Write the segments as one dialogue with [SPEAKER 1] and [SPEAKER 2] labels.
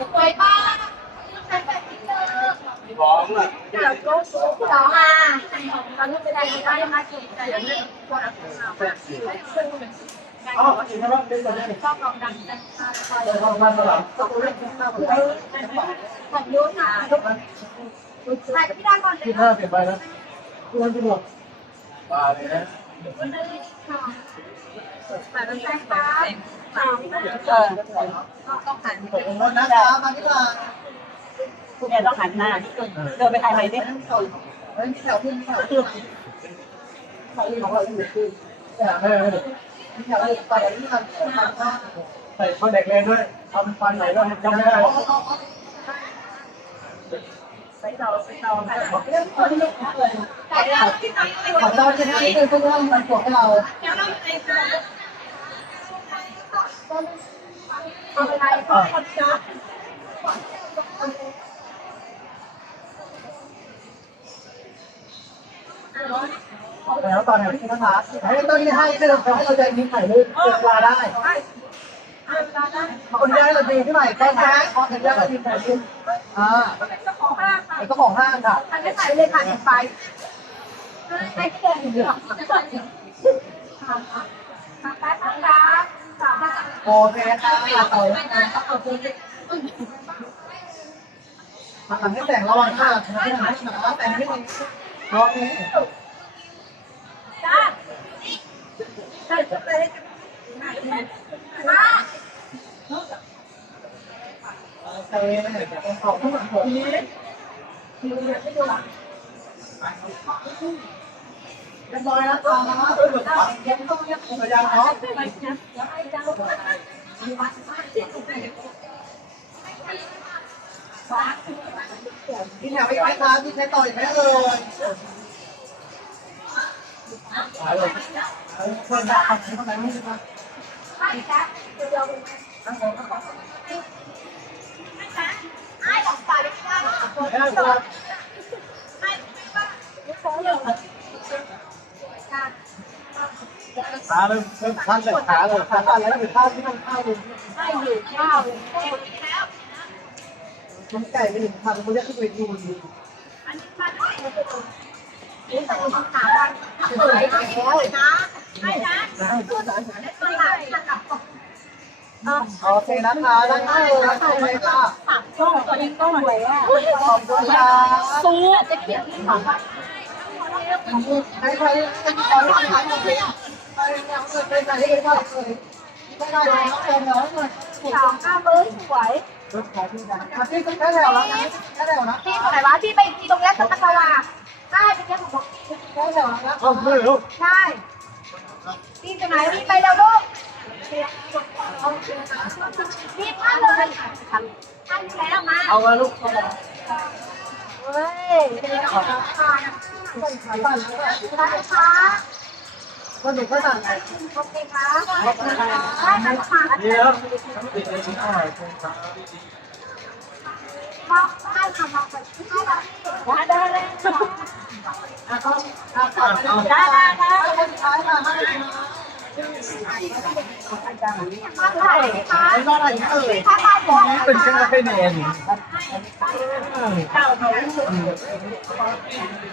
[SPEAKER 1] สวยมากฉันแบบนี้เลย
[SPEAKER 2] พร้อมอะ
[SPEAKER 1] สองอะตอนนี้จะได้ได้มากี่แต่ยังไม่
[SPEAKER 2] อ๋ออีกใช่ไหมเป็นแบบนี้
[SPEAKER 1] ชอบลองดังกัน
[SPEAKER 2] เดินทางมาสลับ
[SPEAKER 1] ของยูนะถ่ายกับพี่ดาก่อนเล
[SPEAKER 2] ที่
[SPEAKER 1] ย
[SPEAKER 2] ห้าเปลี่ยนไปนะทุกคนที่หมดตาเลยนะ
[SPEAKER 1] แต่เป็นแป้งฟ้า
[SPEAKER 3] ต้องหัน
[SPEAKER 2] ขอบคุณมากนะครับมาที่บ้าน
[SPEAKER 3] คุณแม่ต้องหันหน้าเดินไปทางไหนดิ
[SPEAKER 2] เฮ้ยแถวขึ้นแถวขึ้นใครของเราอยู่ขึ้นเนี่ยแม่แถวขึ้นไปที่ทำใส่ข้าวแดกแรงด้วยทำฟันไหนก็จำไม่ได้
[SPEAKER 3] ไปต่อไปต่อค่ะ
[SPEAKER 1] แต่เราที่ไหน
[SPEAKER 2] ขอต้อนรับที่คือเพื่อนมันปวดให้เรา
[SPEAKER 1] เดี๋ยวเราอยู่ไหนคะ อะไรก็ขอบคุณ
[SPEAKER 2] แล้วตอนนี้นะคะให้ต้นที่ให้ให้เราให้เราใจะยิ้ถ่ายรูปเกิดปลาได้คนที่ให้เราดีที่ไหนก็แพ้ขอเห็นได้เราดีถ่ายรูปอ่า
[SPEAKER 1] เจ้าของห้างค่ะ
[SPEAKER 2] แล้วก็ของห้างค่ะ
[SPEAKER 1] อันนี้ใส่เลยค่ะไปให้เดินอยู่ค่ะแป๊ บนึงครับสามารถ
[SPEAKER 2] โอเคค่ะเอามาทำให้แสงระวังค่ะนะที่ไหนนะแต่งที่นี่โอเค
[SPEAKER 1] จ้าใส่เลยมา
[SPEAKER 2] โอเคขอบคุณผมนี้เรียบร้อยแล้วค่ะยังต้องยังพยายามเนาะพี่แถวไปไหมคะพี่ใช้ต่อยไหมเอ่ยไปเลยเพื่อนได้ทำที่ข้าง ในไม่ใช่ไหม
[SPEAKER 1] ไม่จ้าเดี๋ยวไอ้หลงตาไม่ได้
[SPEAKER 2] ได้ครับ
[SPEAKER 1] ไม่ไม่ฟ้องเขา
[SPEAKER 2] เริ่มเริ่มคันแต่ขาเลยขาตันแล้วอยู่ข้าวที่มันข้าวดู
[SPEAKER 1] ไม่อยู่ข้าวแล้ว
[SPEAKER 2] มันไก่ไม่ถึงทำมันจะขึ้นไปดูดู
[SPEAKER 1] อันนี้มาด้วยนี่แต่คำถามวันเปิดแล้วนะไม่นะคือตลาดกับ
[SPEAKER 2] โอเคนะคะได้เลยโอเคค่ะ
[SPEAKER 1] ช่องตัวนี้ก็สวยอะ
[SPEAKER 2] ขอบคุณค่ะ
[SPEAKER 1] ซูจะเขียนที่ของ
[SPEAKER 2] ใครใครใครขอให้ขายหน่อยใครยังเกิดเป็นอะ ไรให้ได้เลยไม่ได้เลยน้องเอ็มน้องหน่อย
[SPEAKER 1] สองห้าเบอร์สวย
[SPEAKER 2] รถขายที่ไหนพี่ต้องแค่แถวแล้วนะแค่แถวนะ
[SPEAKER 1] ที่ตรงไหนวะที่ไปที่ตรงแรกตะกวาใช่เป็นแค่ของ
[SPEAKER 2] แค่แถวนะเอาไม่รู้
[SPEAKER 1] ใช่ที่ตรงไหนที่ไปแล้วลูกรีบมาเลยท่านแล้วมา
[SPEAKER 2] เอามาลูก
[SPEAKER 1] เฮ้ย
[SPEAKER 2] ขายบ้านแล้ว
[SPEAKER 1] ร้านค้า
[SPEAKER 2] ก็หนูก็สั่ง
[SPEAKER 1] โอเคค่ะได้ค่ะค่ะ
[SPEAKER 2] เยอะติดในชิ้นอ่อยครับ
[SPEAKER 1] มองได้ค่ะมองไปที่ได้ได้ได้เลย
[SPEAKER 2] อะก็อะก่อนได้ได้ได้คนสุดท้ายมาให้มา
[SPEAKER 1] มาถ่ายค่ะ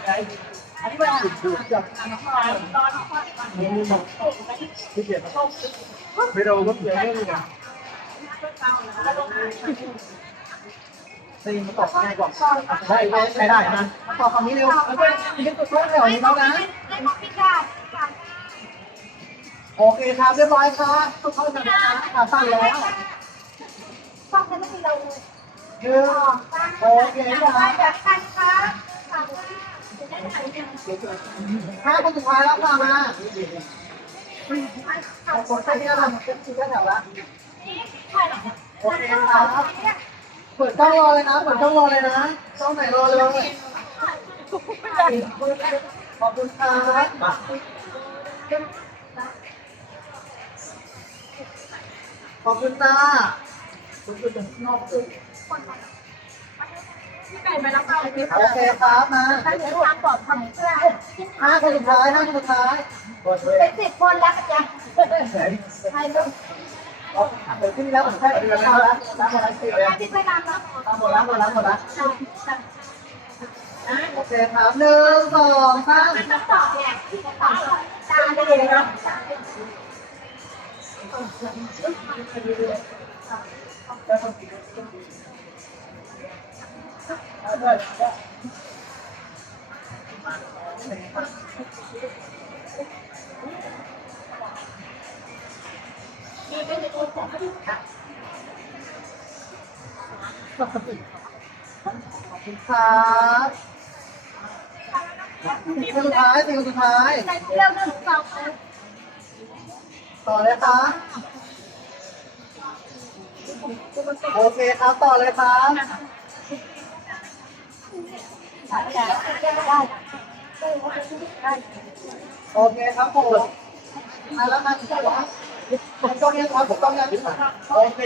[SPEAKER 2] ไอ้บ้านอะไรเอ่ย
[SPEAKER 1] ถ้าบ้านบอก
[SPEAKER 2] เป็นแค่ให้แนน
[SPEAKER 1] เต่าเขา
[SPEAKER 2] อันนี้เป็นจุดดูจับที่เกียรไม่เราก็เสียเรื่องตีมาตอบง่ายกว่าได้ได้ได้นะตอบคำนี้เร็วแล้วก็ยึดตัวแถวนี้แล้วนะ
[SPEAKER 1] ได้
[SPEAKER 2] โอเคครับเรียบร้อยครับทุกคนจะนะขาสั้นแล้ว
[SPEAKER 1] ชอบฉันไม่มีเราเลย
[SPEAKER 2] หนึ่งโอเคครับ
[SPEAKER 1] แบบกันค่ะ
[SPEAKER 2] ห้าคนสุดท้ายแล้วค่ะมาขอบคุณที่ทำเป็นชิ้นแถวละโอเคครับเปิดกล้องรอเลยนะ เปิดกล้องรอเลยนะช่องไหนรอเลยขอบคุณครับขอบคุณจ้าคุณคุณนอกตึก
[SPEAKER 1] พี่ไก่ไปแล้วค่ะ
[SPEAKER 2] โอเคครับมา
[SPEAKER 1] ถ้าเดี๋ยวทางปลอดภัยเพื่อ
[SPEAKER 2] ห้าคนสุดท้ายห้าคนสุดท้าย
[SPEAKER 1] เป็นสิบคนแล้วจ้ะใครลูก
[SPEAKER 2] เดี๋ยวที่นี่แล้วผมแค่เดือนแล้วนะน้ำหมดแล้วสี่เลย
[SPEAKER 1] ที่ไปนำแล้ว
[SPEAKER 2] น้ำหมดแล้วหมดแล้วหมดแล้วโอเคครับหนึ่งสองสาม
[SPEAKER 1] ต่อเนี่ยต่อจานเลยนะ
[SPEAKER 2] ครับสิ่งสุดท้ายสิ่งสุดท้าย
[SPEAKER 1] ต่อง
[SPEAKER 2] ต่อเลยครับ โอเคครับ ต่อเลยครับ โอเคครับผมมาแล้วมาที่ว่าผมต้องยังครับผมต้องยังโอเค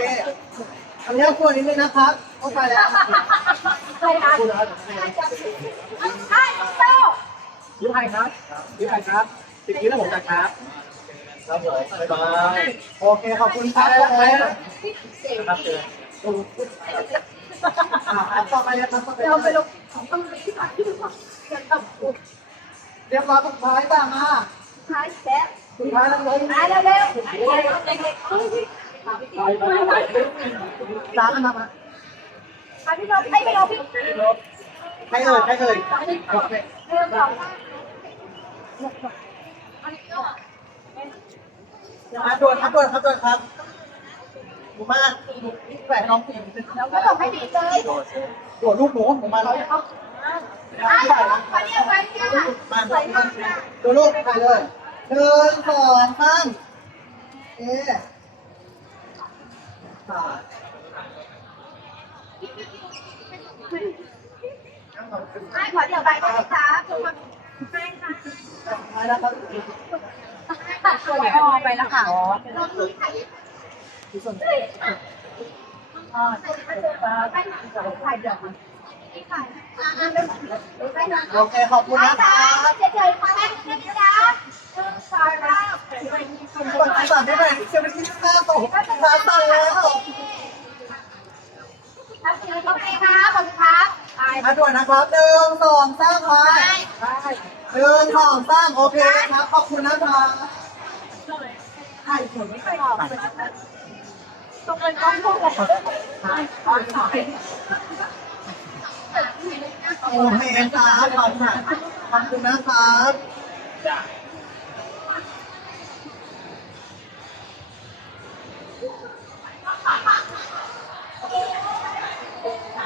[SPEAKER 2] อันนี้ควรนิดนึงนะครับเข้าใจแล้ว
[SPEAKER 1] ใครนะใช่โต้
[SPEAKER 2] ยิ้มให้ครับยิ้มให้ครับติดกี้แล้วผมจัดครับครับผมบ๊ายบายโอเคขอบคุณครับครับเจอ อ่าต่อไปเลยครับต่อไป
[SPEAKER 1] เราไป
[SPEAKER 2] เลย
[SPEAKER 1] ลงของต้องไปที่ไหนที่ดูเดินต่อ
[SPEAKER 2] เรียบร้อยสุดท้ายจ้ามา
[SPEAKER 1] ท้ายแป๊บ
[SPEAKER 2] สุดท้ายแล้วเลย
[SPEAKER 1] ท้ายเร็วเร็วเด็ก
[SPEAKER 2] จ้ากันมามา
[SPEAKER 1] ๆพี่ลงให้พี่ลงพี่
[SPEAKER 2] ใครเอ่ยใครเอ่ยโอเค
[SPEAKER 1] เรื่องสอง
[SPEAKER 2] ครับด่วนครับด่วนครับด่วนครับ หมูมากแฝงน้องผู้หญิง
[SPEAKER 1] เราก็ต้องให้ดีเลย
[SPEAKER 2] ด่วลูกหมูหมูมาแล้ว
[SPEAKER 1] อะไปเนี่ยไปเนี่ย
[SPEAKER 2] มามาดูลูกใครเลยหนึ่งสองสามเอ๊ะ
[SPEAKER 1] ให้ขอเดี๋ยวใบได้ไหมจ๊ะทุกคนให้ค่ะ
[SPEAKER 2] ท้ายแล้วครับ
[SPEAKER 1] ตัดตัวออกไปแล้วค่ะ เรามีใคร
[SPEAKER 2] ที่ส่วน
[SPEAKER 1] อ๋อใส่ไปไปถ่ายเดี๋ยวไม่ถ่ายอ่าไม่ถ่าย
[SPEAKER 2] โอเคขอบคุณ
[SPEAKER 1] ไม่
[SPEAKER 2] นะค
[SPEAKER 1] ถ่า
[SPEAKER 2] รับ
[SPEAKER 1] เฉยๆมาแค่นี้นะจ๊ะหนึ่งสองสาม
[SPEAKER 2] กดสั่นได้ไหมเชื่อเป็นที่ห้าตกขาสั่นแล้ว
[SPEAKER 1] โอเคครับขอบคุณครับ
[SPEAKER 2] มาด่วนนะครับหนึ่งสองสามมาหนึ่งสองสามโอเคครับ ขอบคุณนะครับ
[SPEAKER 1] ตรงเป็นกล้องพวกเรา
[SPEAKER 2] โอเคครับขอบคุณขอบคุณนะครับ